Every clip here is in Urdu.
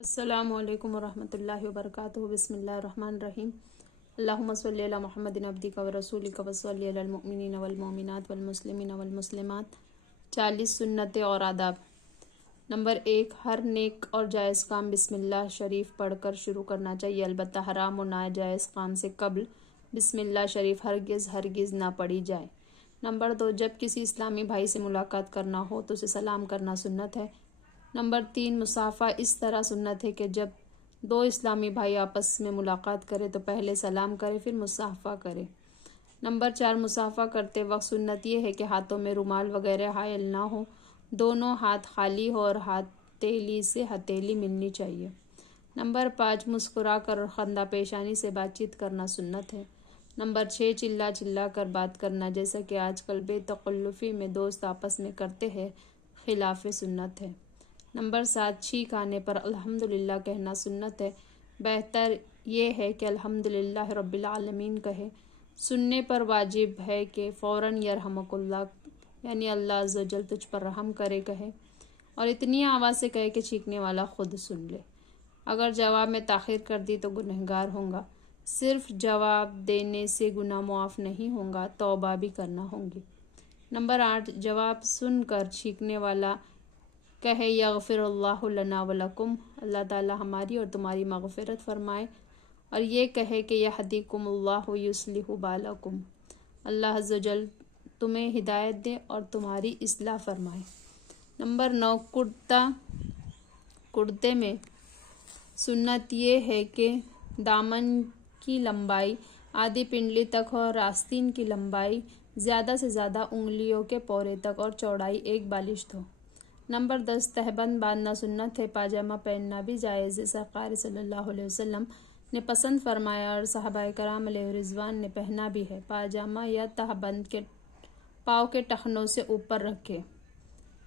السلام علیکم ورحمۃ اللہ وبرکاتہ۔ بسم اللہ الرحمن الرحیم۔ اللہم صلی علی محمد عبدک ورسولک وصلی علی المؤمنین والمؤمنات والمسلمین والمسلمات۔ 40 سنتیں اور آداب۔ نمبر 1، ہر نیک اور جائز کام بسم اللہ شریف پڑھ کر شروع کرنا چاہیے، البتہ حرام و ناجائز کام سے قبل بسم اللہ شریف ہرگز نہ پڑھی جائے۔ نمبر 2، جب کسی اسلامی بھائی سے ملاقات کرنا ہو تو اسے سلام کرنا سنت ہے۔ نمبر 3، مصافحہ اس طرح سنت ہے کہ جب دو اسلامی بھائی آپس میں ملاقات کرے تو پہلے سلام کرے پھر مصافحہ کرے۔ نمبر 4، مصافحہ کرتے وقت سنت یہ ہے کہ ہاتھوں میں رومال وغیرہ حائل نہ ہو، دونوں ہاتھ خالی ہو اور ہتھیلی سے ہتھیلی ملنی چاہیے۔ نمبر 5، مسکرا کر اور خندہ پیشانی سے بات چیت کرنا سنت ہے۔ نمبر 6، چلا کر بات کرنا جیسا کہ آج کل بے تکلفی میں دوست آپس میں کرتے ہیں، خلاف سنت ہے۔ نمبر 7، چھینک آنے پر الحمدللہ کہنا سنت ہے، بہتر یہ ہے کہ الحمدللہ رب العالمین کہے۔ سننے پر واجب ہے کہ فوراً یرحمک اللہ یعنی اللہ عز و جل تجھ پر رحم کرے کہے، اور اتنی آواز سے کہے کہ چھینکنے والا خود سن لے۔ اگر جواب میں تاخیر کر دی تو گنہگار ہوگا۔ صرف جواب دینے سے گناہ معاف نہیں ہوگا، توبہ بھی کرنا ہوگی۔ نمبر 8، جواب سن کر چھینکنے والا کہے یغفر اللہ لنا ولکم، اللہ تعالی ہماری اور تمہاری مغفرت فرمائے، اور یہ کہے کہ یہدیکم اللہ یصلح بالکم، اللہ عز و جل تمہیں ہدایت دے اور تمہاری اصلاح فرمائے۔ نمبر 9، کرتے میں سنت یہ ہے کہ دامن کی لمبائی آدھی پنڈلی تک ہو اور آستین کی لمبائی زیادہ سے زیادہ انگلیوں کے پورے تک اور چوڑائی 1 بالشت ہو۔ نمبر 10، تہبند باندھنا سنت ہے، پاجامہ پہننا بھی جائز ہے، سرکار صلی اللہ علیہ وسلم نے پسند فرمایا اور صحابہ کرام علیہ رضوان نے پہنا بھی ہے۔ پاجامہ یا تہبند کے پاؤں کے ٹخنوں سے اوپر رکھے۔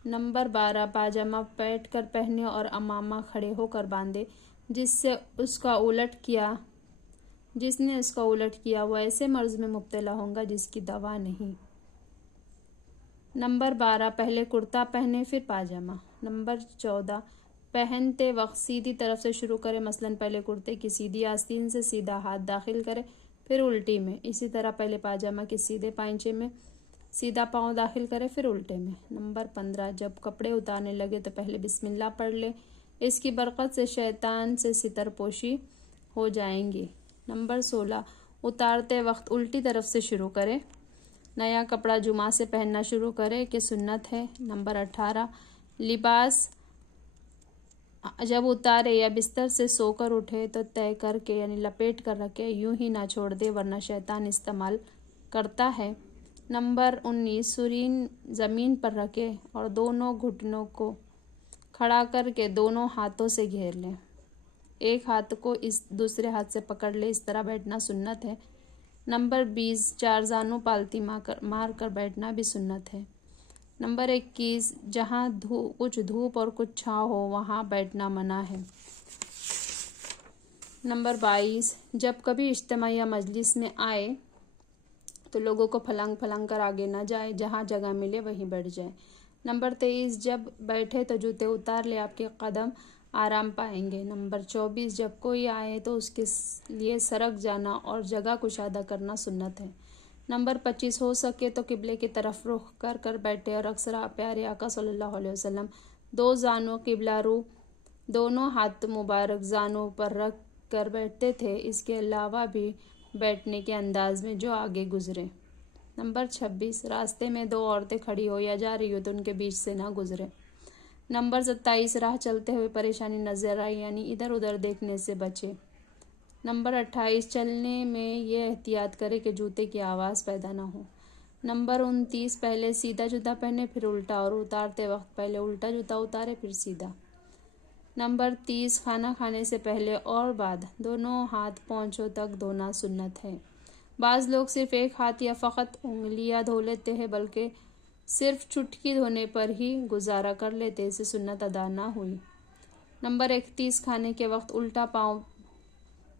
نمبر 12، پاجامہ بیٹھ کر پہنے اور عمامہ کھڑے ہو کر باندھے، جس نے اس کا الٹ کیا وہ ایسے مرض میں مبتلا ہوگا جس کی دوا نہیں۔ نمبر 12، پہلے کرتا پہنے پھر پاجامہ۔ نمبر 14، پہنتے وقت سیدھی طرف سے شروع کرے، مثلاً پہلے کرتے کی سیدھی آستین سے سیدھا ہاتھ داخل کرے پھر الٹی میں، اسی طرح پہلے پاجامہ کے سیدھے پائنچے میں سیدھا پاؤں داخل کرے پھر الٹے میں۔ نمبر 15، جب کپڑے اتارنے لگے تو پہلے بسم اللہ پڑھ لے، اس کی برکت سے شیطان سے ستر پوشی ہو جائیں گی۔ نمبر 16، اتارتے وقت الٹی طرف سے شروع کرے، نیا کپڑا جمعہ سے پہننا شروع کرے کہ سنت ہے۔ نمبر 18، لباس جب اتارے یا بستر سے سو کر اٹھے تو طے کر کے یعنی لپیٹ کر رکھے، یوں ہی نہ چھوڑ دے ورنہ شیطان استعمال کرتا ہے۔ نمبر 19، سرین زمین پر رکھے اور دونوں گھٹنوں کو کھڑا کر کے دونوں ہاتھوں سے گھیر لے، ایک ہاتھ کو دوسرے ہاتھ سے پکڑ لے، اس طرح بیٹھنا سنت ہے۔ نمبر 20، 4 زانوں پالتی مار کر بیٹھنا بھی سنت ہے۔ نمبر 21، جہاں کچھ دھوپ اور کچھ چھاؤں ہو وہاں بیٹھنا منع ہے۔ نمبر 22، جب کبھی اجتماع یا مجلس میں آئے تو لوگوں کو پھلانگ کر آگے نہ جائے، جہاں جگہ ملے وہیں بیٹھ جائے۔ نمبر 23، جب بیٹھے تو جوتے اتار لے، آپ کے قدم آرام پائیں گے۔ نمبر 24، جب کوئی آئے تو اس کے لیے سرک جانا اور جگہ کشادہ کرنا سنت ہے۔ نمبر 25، ہو سکے تو قبلے کی طرف رخ کر بیٹھے، اور اکثر پیارے آقا صلی اللہ علیہ وسلم 2 زانوں قبلہ رو دونوں ہاتھ مبارک زانوں پر رکھ کر بیٹھتے تھے، اس کے علاوہ بھی بیٹھنے کے انداز میں جو آگے گزرے۔ نمبر 26، راستے میں 2 عورتیں کھڑی ہو یا جا رہی ہو تو ان کے بیچ سے نہ گزرے۔ نمبر 27، راہ چلتے ہوئے پریشانی نظر آئی یعنی ادھر ادھر دیکھنے سے بچے۔ نمبر 28، چلنے میں یہ احتیاط کرے کہ جوتے کی آواز پیدا نہ ہو۔ نمبر 29، پہلے سیدھا جوتا پہنے پھر الٹا، اور اتارتے وقت پہلے الٹا جوتا اتارے پھر سیدھا۔ نمبر 30، کھانا کھانے سے پہلے اور بعد دونوں ہاتھ پونچھوں تک دھونا سنت ہے۔ بعض لوگ صرف ایک ہاتھ یا فقط انگلیاں دھو لیتے ہیں، بلکہ صرف چٹکی دھونے پر ہی گزارا کر لیتے، اسے سنت ادا نہ ہوئی۔ نمبر 31، کھانے کے وقت الٹا پاؤں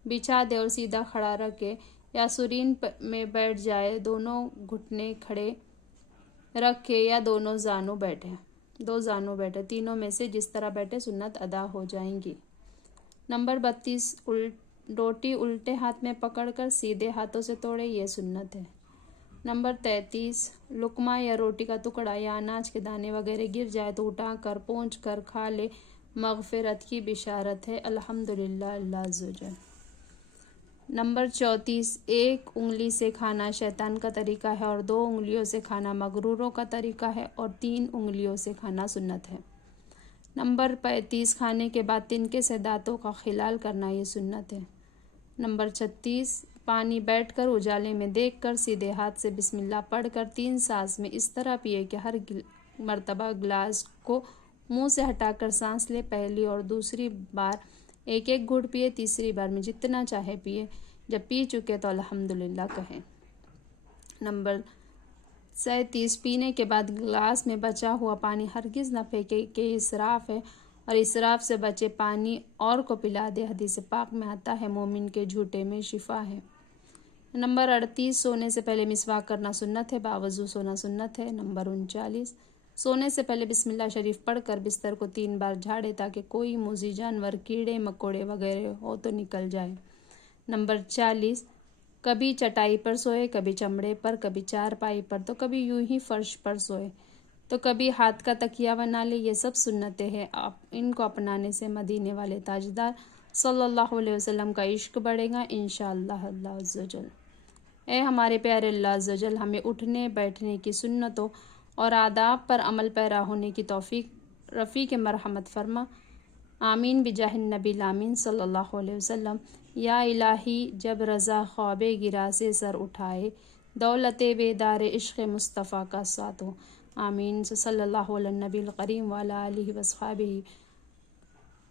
بچھا دے اور سیدھا کھڑا رکھے یا سرین میں بیٹھ جائے، دونوں گھٹنے کھڑے رکھے یا دو زانوں بیٹھے، تینوں میں سے جس طرح بیٹھے سنت ادا ہو جائیں گی۔ نمبر 32 روٹی الٹے ہاتھ میں پکڑ کر سیدھے ہاتھوں سے توڑے، یہ سنت ہے۔ نمبر 33 لقمہ یا روٹی کا ٹکڑا یا اناج کے دانے وغیرہ گر جائے تو اٹھا کر پونچھ کر کھا لے، مغفرت کی بشارت ہے، الحمدللہ اللہ عز و جل۔ نمبر 34 ایک انگلی سے کھانا شیطان کا طریقہ ہے اور 2 انگلیوں سے کھانا مغروروں کا طریقہ ہے اور 3 انگلیوں سے کھانا سنت ہے۔ نمبر 35 کھانے کے بعد تنکے سے دانتوں کا خلال کرنا، یہ سنت ہے۔ نمبر 36 پانی بیٹھ کر اجالے میں دیکھ کر سیدھے ہاتھ سے بسم اللہ پڑھ کر 3 سانس میں اس طرح پیے کہ ہر مرتبہ گلاس کو منہ سے ہٹا کر سانس لے، پہلی اور دوسری بار ایک ایک گھونٹ پیے، تیسری بار میں جتنا چاہے پیے، جب پی چکے تو الحمدللہ کہیں۔ نمبر 37 پینے کے بعد گلاس میں بچا ہوا پانی ہرگز نہ پھینکے کہ اسراف ہے، اور اسراف سے بچے، پانی اور کو پلا دے، حدیث پاک میں آتا ہے مومن کے جھوٹے میں شفا ہے۔ نمبر 38 سونے سے پہلے مسواک کرنا سنت ہے، باوضو سونا سنت ہے۔ نمبر 39 سونے سے پہلے بسم اللہ شریف پڑھ کر بستر کو 3 بار جھاڑے تاکہ کوئی موذی جانور، کیڑے مکوڑے وغیرہ ہو تو نکل جائے۔ نمبر 40 کبھی چٹائی پر سوئے، کبھی چمڑے پر، کبھی چارپائی پر تو کبھی یوں ہی فرش پر سوئے، تو کبھی ہاتھ کا تکیہ بنا لے، یہ سب سنتیں ہیں۔ ان کو اپنانے سے مدینے والے تاجدار صلی اللہ علیہ وسلم کا عشق بڑھے گا انشاءاللہ اللہ عز و جل۔ اے ہمارے پیارے اللہ عز و جل، ہمیں اٹھنے بیٹھنے کی سنتوں اور آداب پر عمل پیرا ہونے کی توفیق رفیق مرحمت فرما، آمین بجاہ النبی الامین صلی اللہ علیہ وسلم۔ یا الہی جب رضا خواب گرا سے سر اٹھائے، دولت بیدار عشق مصطفیٰ کا ساتھ ہو، آمین صلی اللہ علی النبی الکریم وعلی آلہ وصحبہ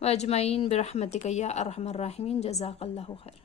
اجمعین برحمتک یا ارحم الراحمین، جزاک اللہ خیر۔